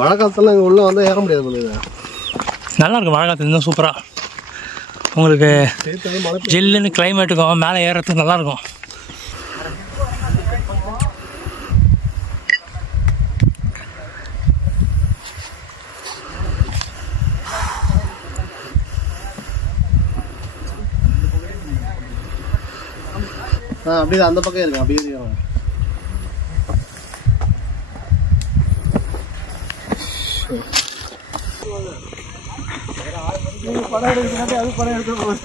மழை காலத்துல இங்கே உள்ளே வந்து ஏற முடியாது போல. நல்லா இருக்கும் மழை காலத்துல இன்னும் சூப்பராக உங்களுக்கு ஜில்லுன்னு கிளைமேட்டுக்கும் மேலே ஏறத்துக்கு நல்லாயிருக்கும். அப்படியே அந்த பக்கம் இருக்கு. அப்படியே படம் எடுக்கிறாங்க. அது படம் எடுக்க போகுது.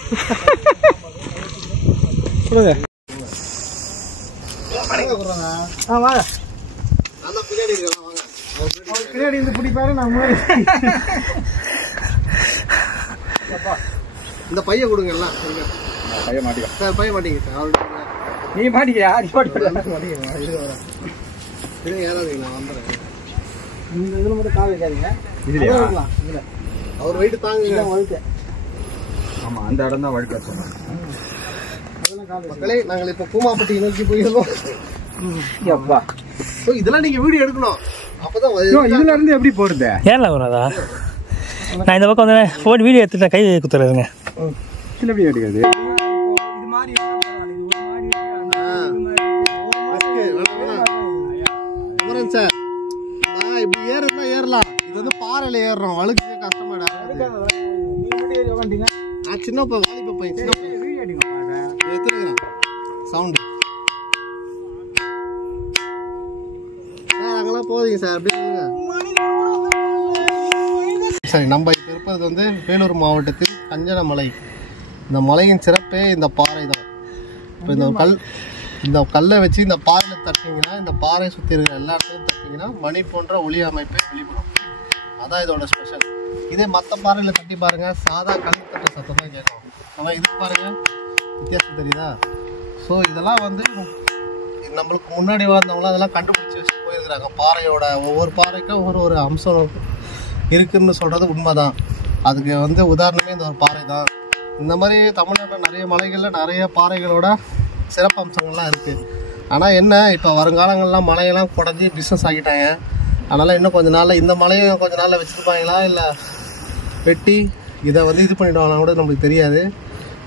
வாங்க அந்த பின்னாடி இருக்கலாம். வாங்க பின்னாடி இருந்து பிடிப்பாரு. நான் முன்னாடி இந்த பையன் கொடுங்கல்ல. பையன் மாட்டிக்க சார். பையன் மாட்டிங்க சார். நீ மாட்டிக்கியா? இது ஏறாதீங்க. நான் வந்துடுறேன். இந்த இதில் மட்டும் கால் வைக்காதீங்க. இதுலையா? இல்லை அவர் வெயிட்டு தாங்க. வழுக்க. ஆமாம் அந்த இடம் தான் வழுக்க சொன்னேன். மக்களே நாங்கள் இப்போ கூமாப்பட்டி நோக்கி போயிருந்தோம். அப்பா ஸோ இதெல்லாம் நீங்கள் வீடியோ எடுக்கணும். அப்போதான் இதுல இருந்து எப்படி போகிறது? ஏன்ல வராதா? நான் இந்த பக்கம் வந்து ஃபோன் வீடியோ எடுத்துட்டேன். கை குத்துறதுங்க. சில எப்படி எடுக்காது. சார் நான் இப்படி ஏறுனா ஏறலாம். இது வந்து பாறையில ஏறுறோம். வழுக்கு கஷ்டமாடா. நான் சின்ன வாலிப பையன். சின்ன பையன் சவுண்டு சார் அங்கெல்லாம் போதீங்க சார். அப்படியே சரி. நம்ம இப்போ இருப்பது வந்து வேலூர் மாவட்டத்தில் கஞ்சனமலை. இந்த மலையின் சிறப்பே இந்த பாறை தான். இப்போ இந்த கல்லை வச்சு இந்த பாறையில் தட்டிங்கன்னா, இந்த பாறையை சுற்றி இருக்கிற எல்லா இடத்துலையும் தட்டிங்கன்னா மணி போன்ற ஒளி அமைப்பை வெளிப்படும். அதான் இதோட ஸ்பெஷல். இதே மற்ற பாறையில் தட்டி பாருங்கள், சாதா கல் தட்ட சத்தம் தான் கேட்கும். ஆனால் இது பாருங்கள் வித்தியாசம் தெரியுதா? ஸோ இதெல்லாம் வந்து நம்மளுக்கு முன்னாடி வாழ்ந்தவங்களாம் அதெல்லாம் கண்டுபிடிச்சி வச்சு போயிருக்கிறாங்க. பாறையோட ஒவ்வொரு பாறைக்கும் ஒரு அம்சம் இருக்குதுன்னு சொல்கிறது உண்மை தான். அதுக்கு வந்து உதாரணமே இந்த ஒரு பாறை தான். இந்த மாதிரி தமிழ்நாட்டில் நிறைய மலைகளில் நிறைய பாறைகளோட சிறப்பு அம்சங்கள்லாம் இருக்குது. ஆனால் என்ன, இப்போ வருங்காலங்கள்லாம் மலையெல்லாம் குடஞ்சி பிஸ்னஸ் ஆகிட்டாங்க. அதனால் இன்னும் கொஞ்சம் நாளில் இந்த மலையும் கொஞ்சம் நாளில் வச்சுருப்பாங்களா இல்லை வெட்டி இதை வந்து இது பண்ணிவிடுவாங்கன்னா கூட நம்மளுக்கு தெரியாது.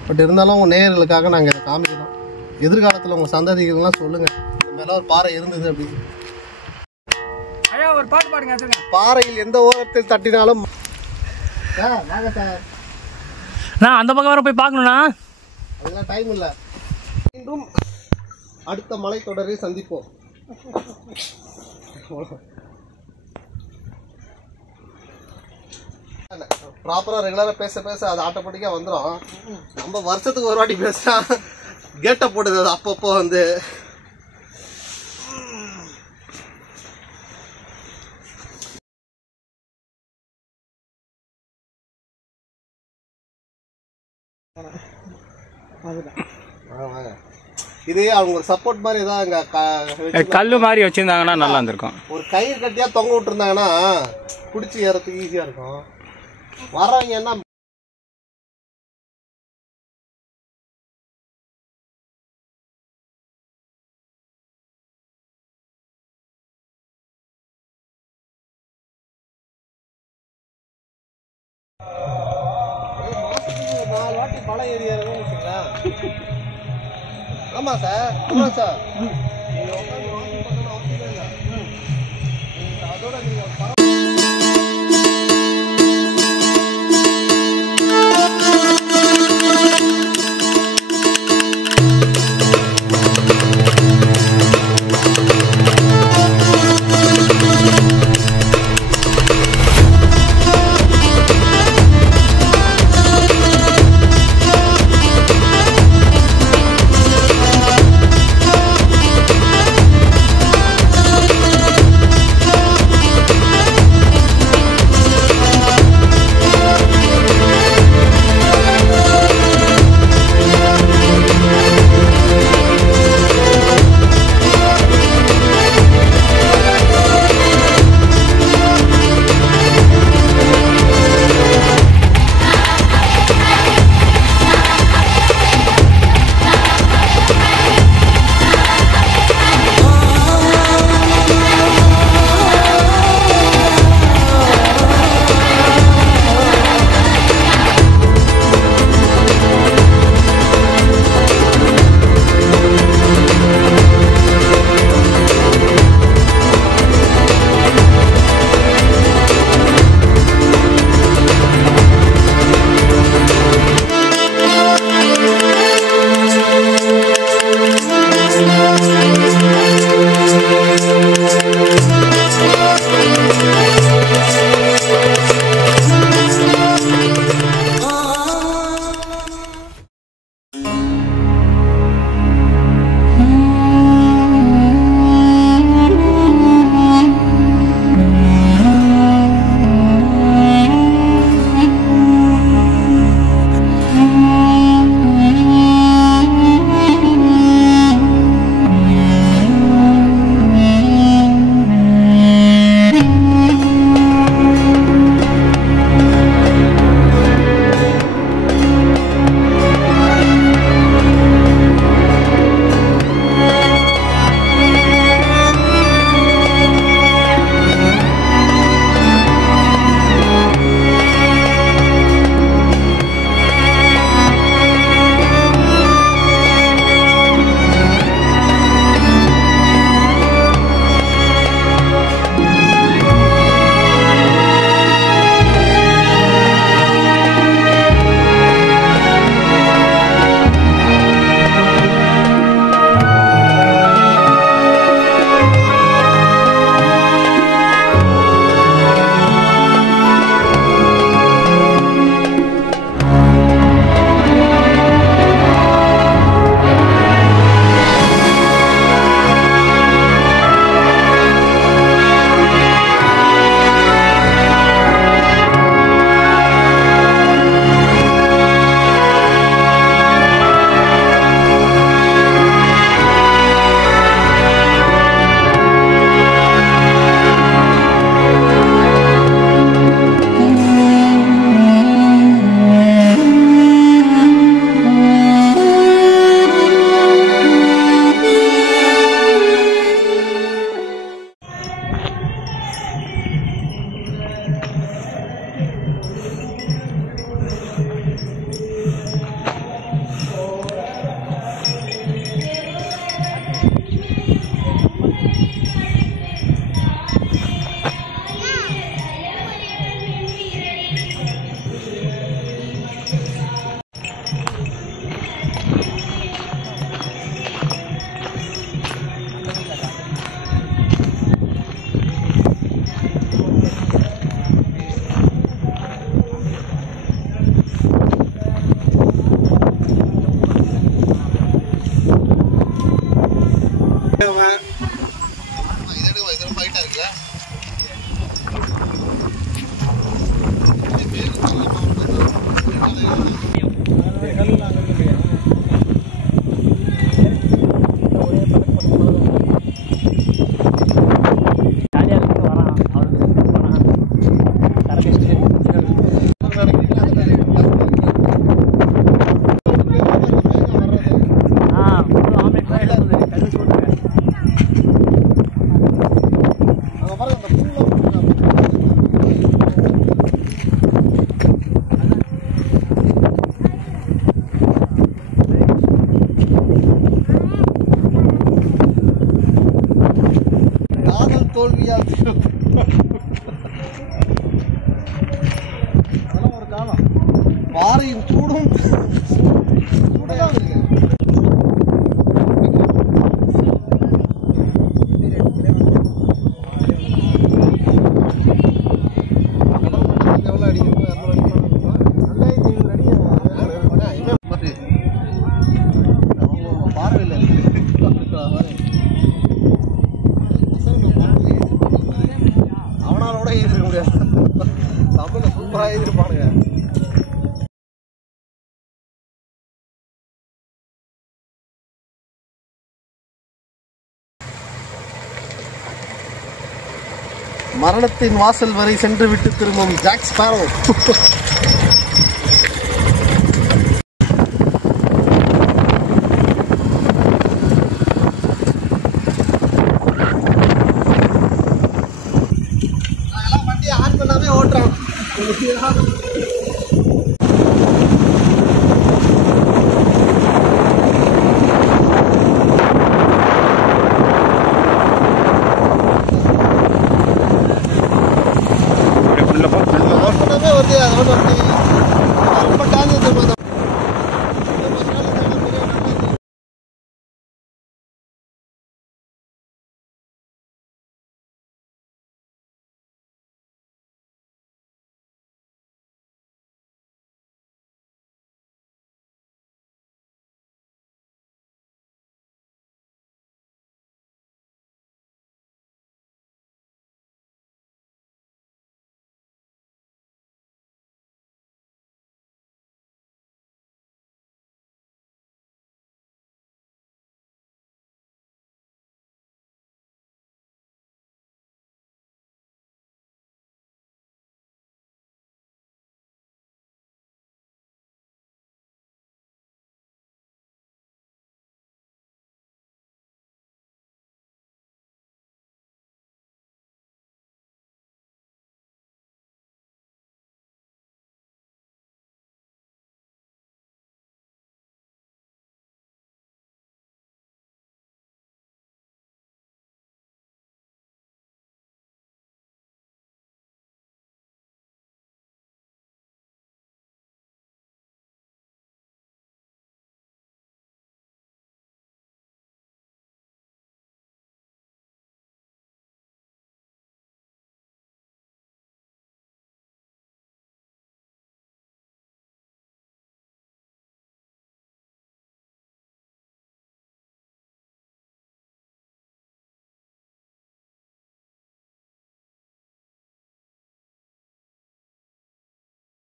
பட் இருந்தாலும் உங்கள் நேயர்களுக்காக நாங்கள் இதை காமிக்கிறோம். எதிர்காலத்தில் உங்கள் சந்ததிகள்லாம் சொல்லுங்கள் இந்த மேலே ஒரு பாறை இருந்தது அப்படின்னு. ஒரு பாட்டு பாடுங்க. பாறையில் எந்த ஓரத்தில் தட்டினாலும் நான் அந்த பக்கம் வர போய் பார்க்கணும்ண்ணா. அதெல்லாம் டைம் இல்லை. மீண்டும் அடுத்த மலை தொடரை சந்திப்போம். ப்ராப்பராக ரெகுலராக பேச அது ஆட்டோமேட்டிக்காக வந்துடும். நம்ம வருஷத்துக்கு ஒரு வாட்டி பேசுனா கேட்டை போடுது. அது அப்பப்போ வந்து இதே அவங்க சப்போர்ட் மாதிரி ஏதாவது கல்லு மாதிரி வச்சிருந்தாங்கன்னா நல்லா இருந்திருக்கும். ஒரு கயிறு கட்டியா தொங்க விட்டுருந்தாங்கன்னா பிடிச்சி ஏறதுக்கு ஈஸியா இருக்கும். வர்றவங்க என்ன மாசத்துக்கு 4 வாட்டி மலை ஏறி ஏறதுன்னு வச்சுங்களேன். ஆமா சார். ஆமா சார். நீங்க உட்காந்து வாக்கிங் பண்ணணும் அவசியம் இல்லை. அதோட நீங்க அவன். இது ரொம்ப ஹைட்டா இருக்கு. பாறையின் சூடும் சூடாக இருக்கு. எவ்வளோ அடிக்கும்? 2,500 அடி. பார்வையில் அவனால கூட எழுதிருக்க முடியாது. தமிழில் சூப்பராக எழுதிருப்பானுங்க. மரணத்தின் வாசல் வரை சென்று விட்டு திரும்பும் ஜாக் ஸ்பேரோ. வண்டியை ஆன் பண்ணாமே ஓட்டுறான்.